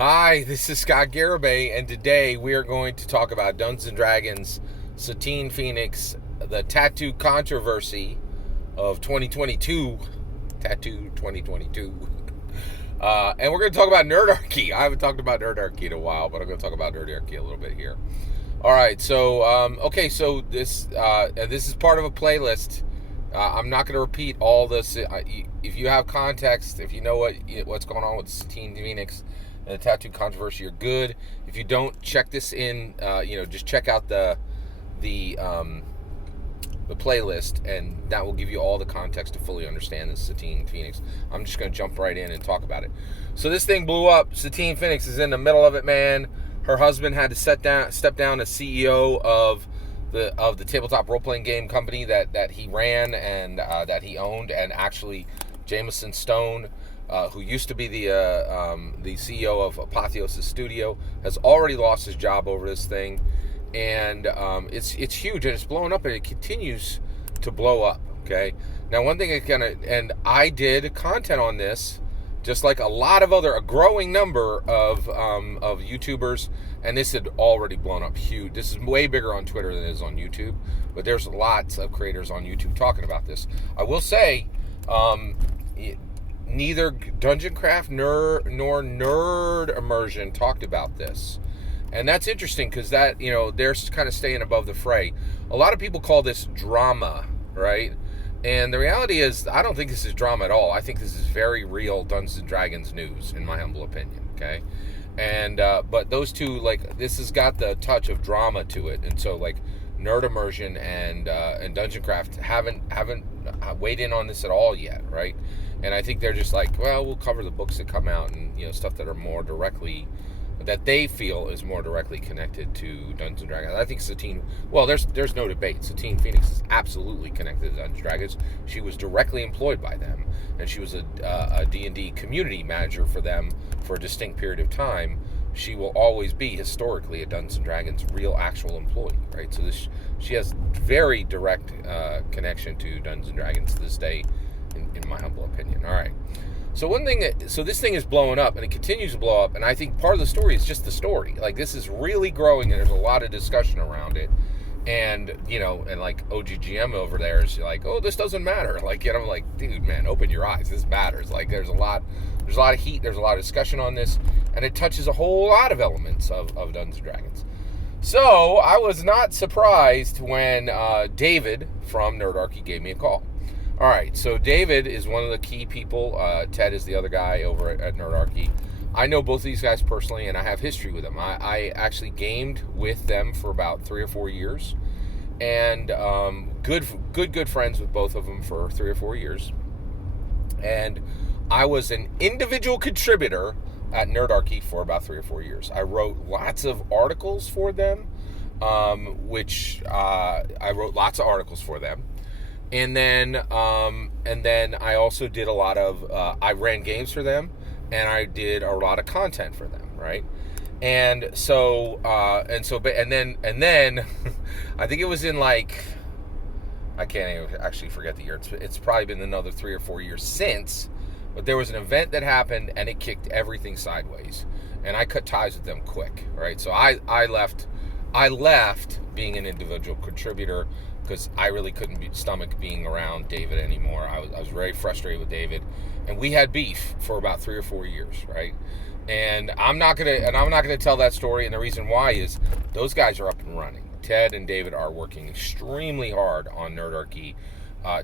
Hi, this is Scott Garibay, and today we are going to talk about Dungeons and Dragons, Satine Phoenix, the tattoo controversy of 2022, tattoo 2022, and we're going to talk about Nerdarchy. I haven't talked about Nerdarchy in a while, but I'm going to talk about Nerdarchy a little bit here. All right, so so this is part of a playlist. I'm not going to repeat all this. If you have context, if you know what's going on with Satine Phoenix and the tattoo controversy, you're good. If you don't, check this in. Just check out the playlist, and that will give you all the context to fully understand this Satine Phoenix. I'm just going to jump right in and talk about it. So this thing blew up. Satine Phoenix is in the middle of it, man. Her husband had to step down as CEO of the tabletop role-playing game company that he ran and that he owned, and actually Jameson Stone, who used to be the CEO of Apotheosis Studio, has already lost his job over this thing, and it's huge, and it's blowing up, and it continues to blow up. Okay, now one thing and I did content on this, just like a growing number of YouTubers, and this had already blown up huge. This is way bigger on Twitter than it is on YouTube, but there's lots of creators on YouTube talking about this. I will say, neither Dungeon Craft nor Nerd Immersion talked about this. And that's interesting because they're kind of staying above the fray. A lot of people call this drama, right? And the reality is, I don't think this is drama at all. I think this is very real Dungeons and Dragons news, in my humble opinion. Okay, and but those two, like, this has got the touch of drama to it, and so like Nerd Immersion and Dungeon Craft haven't weighed in on this at all yet, right? And I think they're just like, well, we'll cover the books that come out and stuff that are more directly, that they feel is more directly connected to Dungeons & Dragons. I think Satine, well, there's no debate. Satine Phoenix is absolutely connected to Dungeons & Dragons. She was directly employed by them, and she was a D&D community manager for them for a distinct period of time. She will always be, historically, a Dungeons & Dragons real, actual employee, right? So she has very direct connection to Dungeons & Dragons to this day, in my humble opinion. All right. So this thing is blowing up, and it continues to blow up, and I think part of the story is just the story. Like, this is really growing, and there's a lot of discussion around it, and like OGGM over there is like, oh, this doesn't matter. Like, I'm like, dude, man, open your eyes. This matters. Like, there's a lot of heat, there's a lot of discussion on this, and it touches a whole lot of elements of Dungeons and Dragons. So I was not surprised when David from Nerdarchy gave me a call. All right, so David is one of the key people. Ted is the other guy over at Nerdarchy. I know both of these guys personally, and I have history with them. I actually gamed with them for about 3 or 4 years, and good friends with both of them for 3 or 4 years. And I was an individual contributor at Nerdarchy for about 3 or 4 years. I wrote lots of articles for them, I wrote lots of articles for them. And then I also did a lot of, I ran games for them, and I did a lot of content for them, right? And then, I think it was in like, I can't even actually forget the year. It's probably been another 3 or 4 years since, but there was an event that happened, and it kicked everything sideways, and I cut ties with them quick, right? So I left being an individual contributor, because I really couldn't stomach being around David anymore. I was very frustrated with David, and we had beef for about 3 or 4 years, right? And I'm not gonna tell that story. And the reason why is those guys are up and running. Ted and David are working extremely hard on Nerdarchy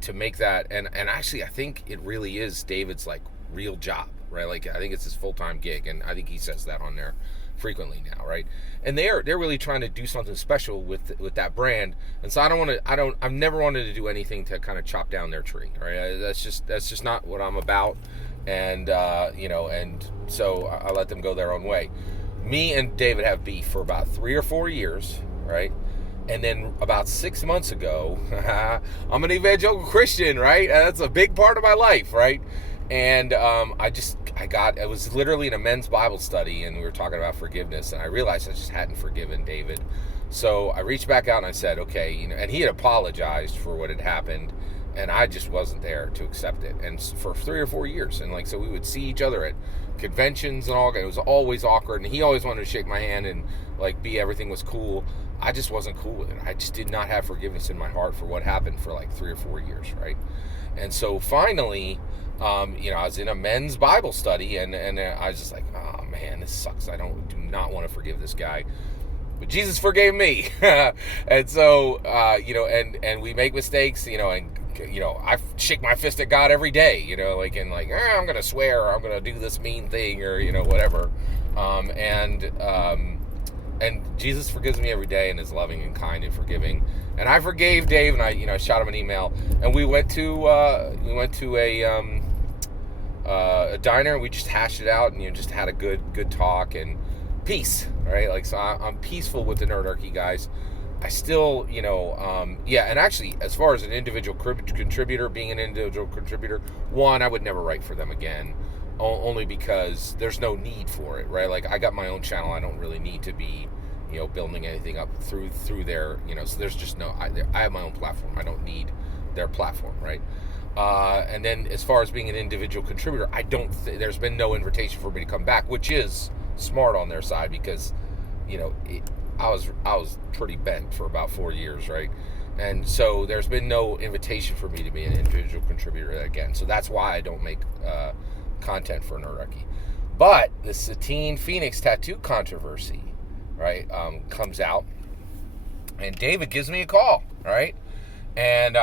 to make that. And actually, I think it really is David's like real job, right? Like, I think it's his full-time gig, and I think he says that on there frequently now, right? And they're really trying to do something special with that brand, and so I've never wanted to do anything to kind of chop down their tree, right? That's just not what I'm about, and and so I let them go their own way. Me and David have beef for about 3 or 4 years, right? And then about 6 months ago, I'm an evangelical Christian, right? That's a big part of my life, right? And it was literally in a men's Bible study, and we were talking about forgiveness, and I realized I just hadn't forgiven David. So I reached back out and I said, okay, and he had apologized for what had happened, and I just wasn't there to accept it. And for 3 or 4 years, and like, so we would see each other at conventions and all. It was always awkward, and he always wanted to shake my hand and like everything was cool. I just wasn't cool with it. I just did not have forgiveness in my heart for what happened for like 3 or 4 years, right? And so finally, I was in a men's Bible study, and I was just like, oh man, this sucks. I do not want to forgive this guy. But Jesus forgave me. And so, and we make mistakes, and I shake my fist at God every day, I'm going to swear, or I'm going to do this mean thing, or, whatever. And Jesus forgives me every day and is loving and kind and forgiving. And I forgave Dave, and I shot him an email, and we went to a diner, and we just hashed it out, and just had a good talk and peace, right? Like, so I'm peaceful with the Nerdarchy guys. I still, and actually, as far as an individual contributor, being an individual contributor, one, I would never write for them again, only because there's no need for it, right? Like, I got my own channel. I don't really need to be, building anything up through their, so there's just no, I have my own platform. I don't need their platform, right? And then as far as being an individual contributor, there's been no invitation for me to come back, which is smart on their side, because, I was pretty bent for about 4 years, right? And so there's been no invitation for me to be an individual contributor again. So that's why I don't make content for Nerdarchy. But the Satine Phoenix tattoo controversy, right, comes out, and David gives me a call, right? And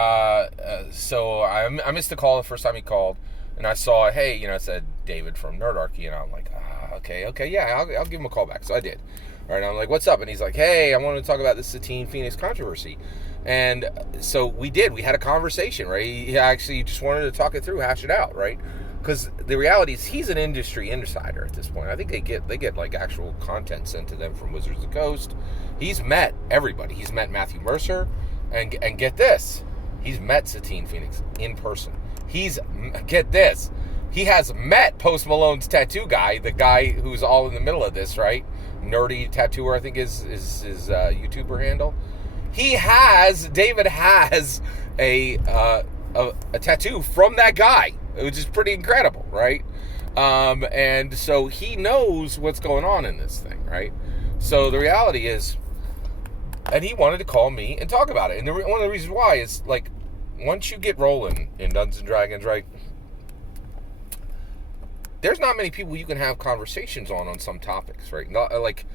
so I missed the call the first time he called, and I saw, hey, it said David from Nerdarchy, and I'm like, okay, yeah, I'll give him a call back. So I did. All right, I'm like, what's up? And he's like, hey, I want to talk about the Satine Phoenix controversy. And so we did. We had a conversation, right? He actually just wanted to talk it through, hash it out, right? Because the reality is, he's an industry insider at this point. I think they get like actual content sent to them from Wizards of the Coast. He's met everybody. He's met Matthew Mercer, and get this, he's met Satine Phoenix in person. Get this, he has met Post Malone's tattoo guy, the guy who's all in the middle of this, right? Nerdy Tattooer, I think is his YouTuber handle. David has a tattoo from that guy, which is pretty incredible, right? And so he knows what's going on in this thing, right? So the reality is, and he wanted to call me and talk about it. And one of the reasons why is, like, once you get rolling in Dungeons & Dragons, right, there's not many people you can have conversations on some topics, right? Not, like,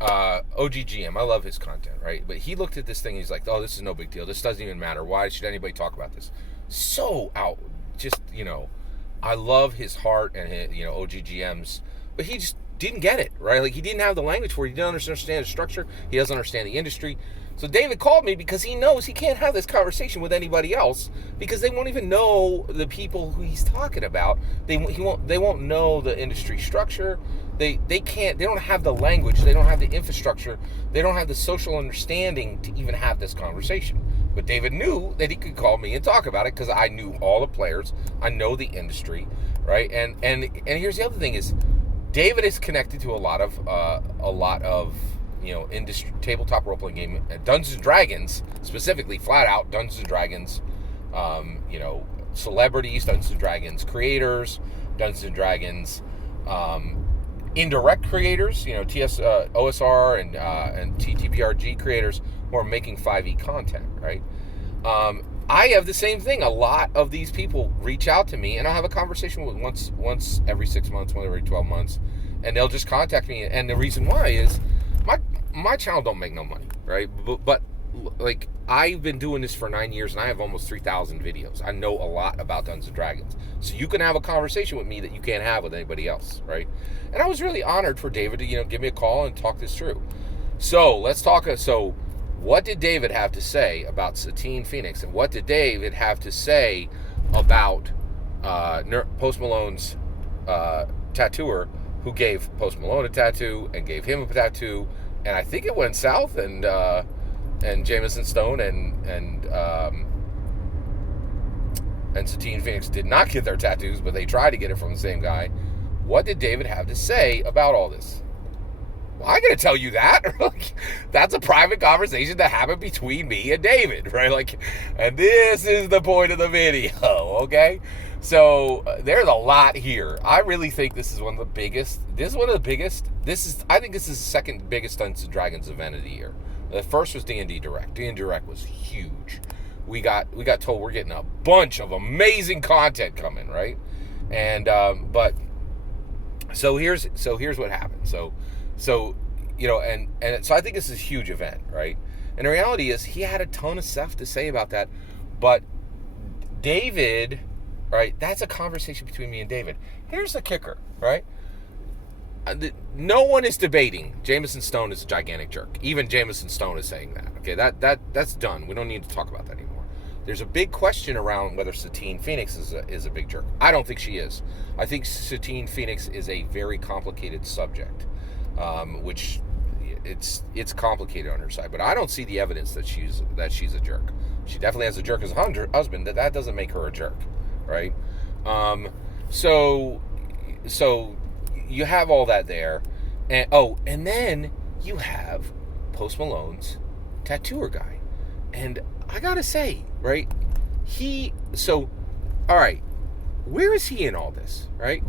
OGGM, I love his content, right? But he looked at this thing, he's like, oh, this is no big deal. This doesn't even matter. Why should anybody talk about this? So out, just, I love his heart and his, OGGM's, but he just didn't get it, right? Like, he didn't have the language for it. He didn't understand the structure. He doesn't understand the industry. So David called me because he knows he can't have this conversation with anybody else, because they won't even know the people who he's talking about. They won't know the industry structure. They don't have the language. They don't have the infrastructure. They don't have the social understanding to even have this conversation. But David knew that he could call me and talk about it, because I knew all the players. I know the industry, right? And here's the other thing is, David is connected to a lot of industry tabletop role playing game, Dungeons and Dragons specifically, flat out Dungeons and Dragons, celebrities, Dungeons and Dragons creators, Dungeons and Dragons indirect creators, OSR and TTRPG creators who are making 5e content, right? I have the same thing. A lot of these people reach out to me, and I'll have a conversation with once every 6 months, once every 12 months, and they'll just contact me. And the reason why is my channel don't make no money, right? But like, I've been doing this for 9 years, and I have almost 3,000 videos. I know a lot about Dungeons and Dragons, so you can have a conversation with me that you can't have with anybody else, right? And I was really honored for David to give me a call and talk this through. So let's talk. So what did David have to say about Satine Phoenix, and what did David have to say about Post Malone's tattooer, who gave Post Malone a tattoo and gave him a tattoo, and I think it went south, and Jameson Stone and Satine Phoenix did not get their tattoos, but they tried to get it from the same guy. What did David have to say about all this? Well, I'm going to tell you that. That's a private conversation that happened between me and David, right? Like, and this is the point of the video, okay? So there's a lot here. I really think this is one of the biggest. I think this is the second biggest Dungeons and Dragons event of the year. The first was D&D Direct. D&D Direct was huge. We got told we're getting a bunch of amazing content coming, right? And but so here's what happened. So so I think this is a huge event, right? And the reality is he had a ton of stuff to say about that, but David, right? That's a conversation between me and David. Here's the kicker, right? No one is debating Jameson Stone is a gigantic jerk. Even Jameson Stone is saying that. Okay, that's done. We don't need to talk about that anymore. There's a big question around whether Satine Phoenix is a big jerk. I don't think she is. I think Satine Phoenix is a very complicated subject, which it's complicated on her side. But I don't see the evidence that she's a jerk. She definitely has a jerk as a husband. That doesn't make her a jerk, right? So you have all that there, and then you have Post Malone's tattooer guy, and I gotta say, right? All right, where is he in all this, right?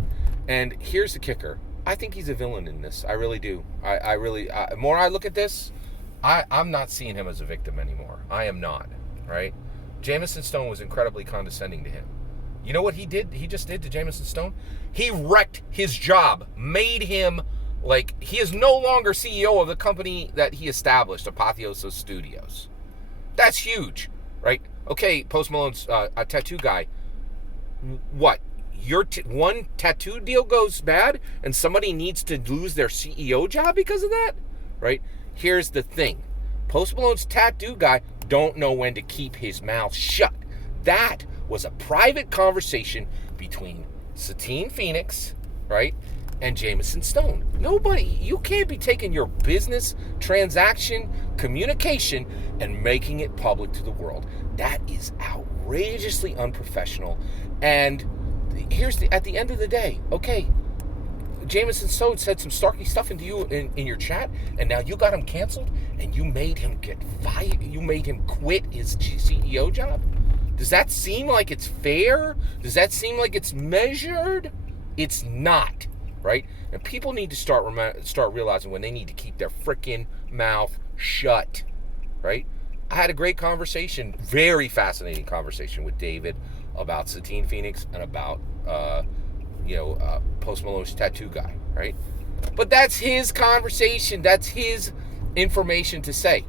And here's the kicker: I think he's a villain in this. I really do. I really. More I look at this, I'm not seeing him as a victim anymore. I am not, right? Jameson Stone was incredibly condescending to him. You know what he did? He just did to Jameson Stone? He wrecked his job, made him, like, he is no longer CEO of the company that he established, Apotheosis Studios. That's huge, right? Okay, Post Malone's a tattoo guy. What? Your one tattoo deal goes bad and somebody needs to lose their CEO job because of that? Right? Here's the thing. Post Malone's tattoo guy don't know when to keep his mouth shut. That was a private conversation between Satine Phoenix, right, and Jameson Stone. You can't be taking your business transaction communication and making it public to the world. That is outrageously unprofessional. And at the end of the day, okay, Jameson Stone said some snarky stuff into you in your chat, and now you got him canceled, and you made him get fired. You made him quit his CEO job. Does that seem like it's fair? Does that seem like it's measured? It's not, right? And people need to start realizing when they need to keep their freaking mouth shut, right? I had a great conversation, very fascinating conversation with David about Satine Phoenix and about Post Malone's tattoo guy, right? But that's his conversation. That's his information to say.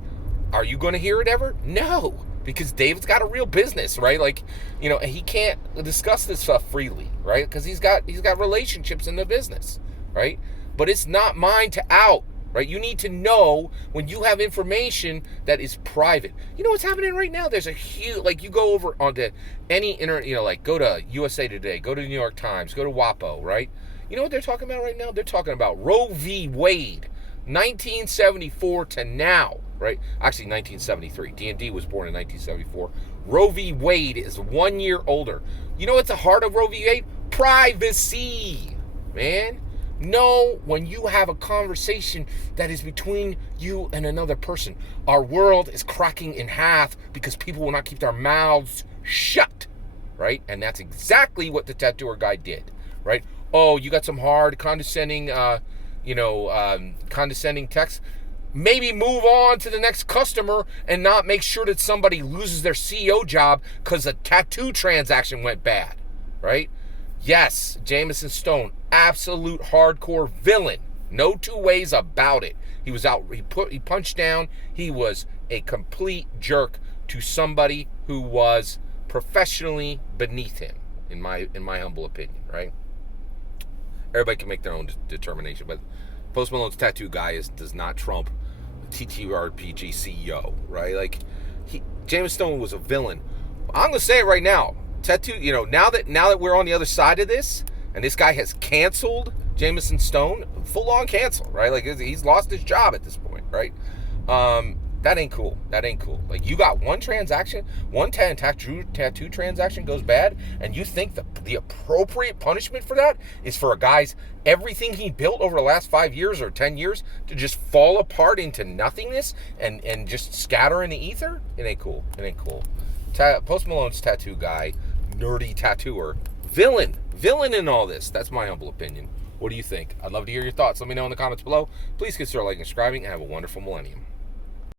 Are you going to hear it ever? No, because David's got a real business, right? Like, he can't discuss this stuff freely, right? Because he's got relationships in the business, right? But it's not mine to out, right? You need to know when you have information that is private. You know what's happening right now? There's a huge, like, you go over onto any internet, like go to USA Today, go to the New York Times, go to WAPO, right? You know what they're talking about right now? They're talking about Roe v. Wade, 1974 to now, right? Actually, 1973. D&D was born in 1974. Roe v. Wade is 1 year older. You know what's the heart of Roe v. Wade? Privacy, man. Know when you have a conversation that is between you and another person. Our world is cracking in half because people will not keep their mouths shut, right? And that's exactly what the tattooer guy did, right? Oh, you got some hard, condescending, condescending text. Maybe move on to the next customer and not make sure that somebody loses their CEO job because a tattoo transaction went bad, right? Yes, Jameson Stone, absolute hardcore villain. No two ways about it. He was out, he punched down. He was a complete jerk to somebody who was professionally beneath him, in my humble opinion, right? Everybody can make their own determination, but Post Malone's tattoo guy does not trump TTRPG CEO, right? Like, Jameson Stone was a villain. I'm gonna say it right now. Tattoo, now that we're on the other side of this, and this guy has canceled Jameson Stone, full on cancel, right? Like, he's lost his job at this point, right? That ain't cool. That ain't cool. Like, you got one transaction, one tattoo transaction goes bad, and you think the appropriate punishment for that is for a guy's everything he built over the last 5 years or 10 years to just fall apart into nothingness and just scatter in the ether? It ain't cool. It ain't cool. Post Malone's tattoo guy, nerdy tattooer, villain in all this. That's my humble opinion. What do you think? I'd love to hear your thoughts. Let me know in the comments below. Please consider liking and subscribing, and have a wonderful millennium.